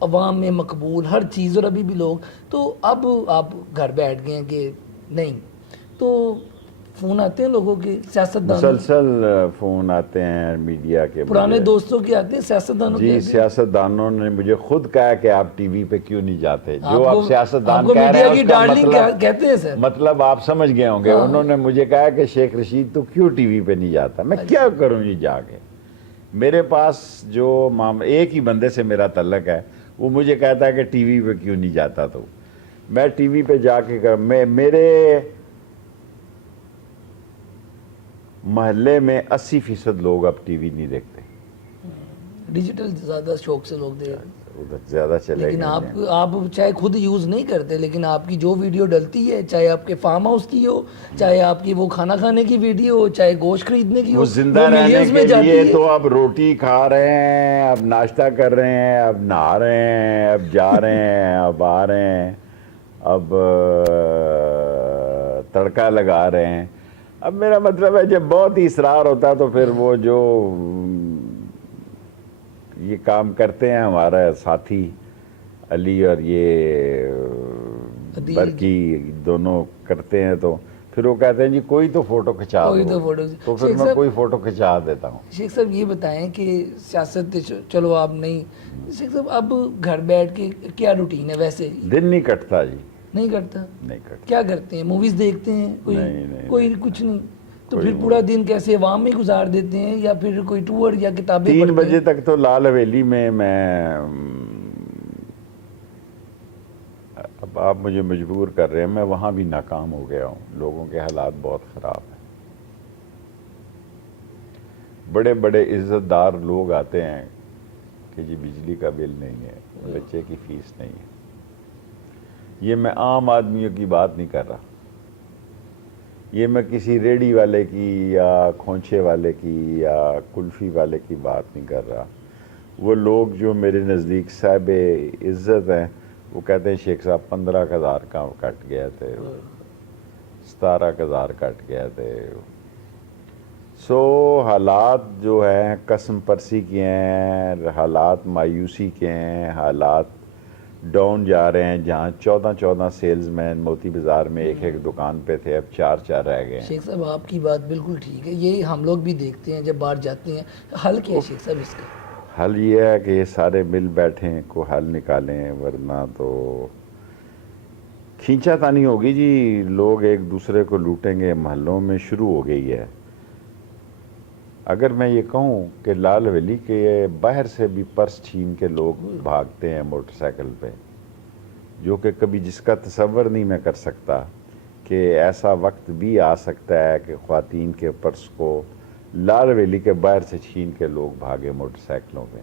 عوام میں مقبول ہر چیز، اور ابھی بھی لوگ تو اب آپ گھر بیٹھ گئے ہیں کہ نہیں، تو فون آتے ہیں لوگوں کے، سیاستدانوں، مسلسل فون آتے ہیں میڈیا کے پرانے مجھے. دوستوں کے آتے ہیں، سیاستدانوں کے جی، آتے ہیں؟ سیاستدانوں نے مجھے خود کہا کہ آپ ٹی وی پہ کیوں نہیں جاتے. جو آپ آپ سیاستدان کو کہہ رہے میڈیا ہیں کی اس کا ڈارلنگ کہتے ہیں سر. مطلب آپ سمجھ گئے ہوں گے. ہاں. انہوں نے مجھے کہا کہ شیخ رشید تو کیوں ٹی وی پہ نہیں جاتا. میں کیا کروں جی جا کے. میرے پاس جو ایک ہی بندے سے میرا تعلق ہے، وہ مجھے کہتا ہے کہ ٹی وی پہ کیوں نہیں جاتا. تو میں ٹی وی پہ جا کے میرے محلے میں 80% لوگ اب ٹی وی نہیں دیکھتے. ڈیجیٹل زیادہ شوق سے لوگ دیکھ رہے ہیں. ادھر زیادہ چلے لیکن گئے. آپ چاہے خود یوز نہیں کرتے، لیکن آپ کی جو ویڈیو ڈلتی ہے، چاہے آپ کے فارم ہاؤس کی ہو، چاہے آپ کی وہ کھانا کھانے کی ویڈیو ہو، چاہے گوشت خریدنے کی ہو، وہ زندہ وہ رہنے ملینز میں کے جاتی لیے ہے. تو اب روٹی کھا رہے ہیں، اب ناشتہ کر رہے ہیں، اب نہا رہے ہیں، اب جا رہے ہیں، اب آ رہے ہیں، اب تڑکا لگا رہے ہیں. اب میرا مطلب ہے جب بہت ہی اصرار ہوتا ہے تو پھر وہ جو یہ کام کرتے ہیں ہمارا ساتھی علی اور یہ عدیل جی. برکی دونوں کرتے ہیں، تو پھر وہ کہتے ہیں جی کوئی تو فوٹو کھچا کوئی تو دو. فوٹو. تو پھر شیخ میں صاحب، کوئی فوٹو کھچا دیتا ہوں. شیخ صاحب یہ بتائیں کہ سیاست چلو آپ نہیں، شیخ صاحب اب گھر بیٹھ کے کیا روٹین ہے ویسے؟ دن نہیں کٹتا جی. نہیں کرتا. نہیں کٹتا. کیا کرتے ہیں؟ موویز دیکھتے ہیں؟ کوئی کچھ نہیں. تو پھر کوئی پورا دن کیسے عوام میں گزار دیتے ہیں، یا پھر کوئی ٹور یا کتابیں 3 پڑھتے بجے ہیں؟ تک تو لال حویلی میں اب آپ مجھے مجبور کر رہے ہیں، میں وہاں بھی ناکام ہو گیا ہوں. لوگوں کے حالات بہت خراب ہیں. بڑے بڑے عزت دار لوگ آتے ہیں کہ جی بجلی کا بل نہیں ہے، بچے کی فیس نہیں ہے. یہ میں عام آدمیوں کی بات نہیں کر رہا، یہ میں کسی ریڑھی والے کی یا کھونچے والے کی یا کلفی والے کی بات نہیں کر رہا. وہ لوگ جو میرے نزدیک صاحب عزت ہیں، وہ کہتے ہیں شیخ صاحب 15,000 کا کٹ گیا تھے، 17,000 کٹ گیا تھے. سو حالات جو ہیں قسم پرسی کے ہیں، حالات مایوسی کے ہیں، حالات ڈاؤن جا رہے ہیں. جہاں 14 سیلز مین موتی بازار میں ایک دکان پہ تھے، اب 4 رہ گئے ہیں. شیخ صاحب آپ کی بات بالکل ٹھیک ہے، یہ ہم لوگ بھی دیکھتے ہیں جب باہر جاتے ہیں. حل کیا ہے شیخ صاحب اس کا؟ حل یہ ہے کہ یہ سارے مل بیٹھیں، کو حل نکالیں، ورنہ تو کھینچا تانی ہوگی جی. لوگ ایک دوسرے کو لوٹیں گے. محلوں میں شروع ہو گئی ہے. اگر میں یہ کہوں کہ لال حویلی کے باہر سے بھی پرس چھین کے لوگ بھاگتے ہیں موٹر سائیکل پہ، جو کہ کبھی جس کا تصور نہیں میں کر سکتا کہ ایسا وقت بھی آ سکتا ہے کہ خواتین کے پرس کو لال حویلی کے باہر سے چھین کے لوگ بھاگے موٹر سائیکلوں پہ.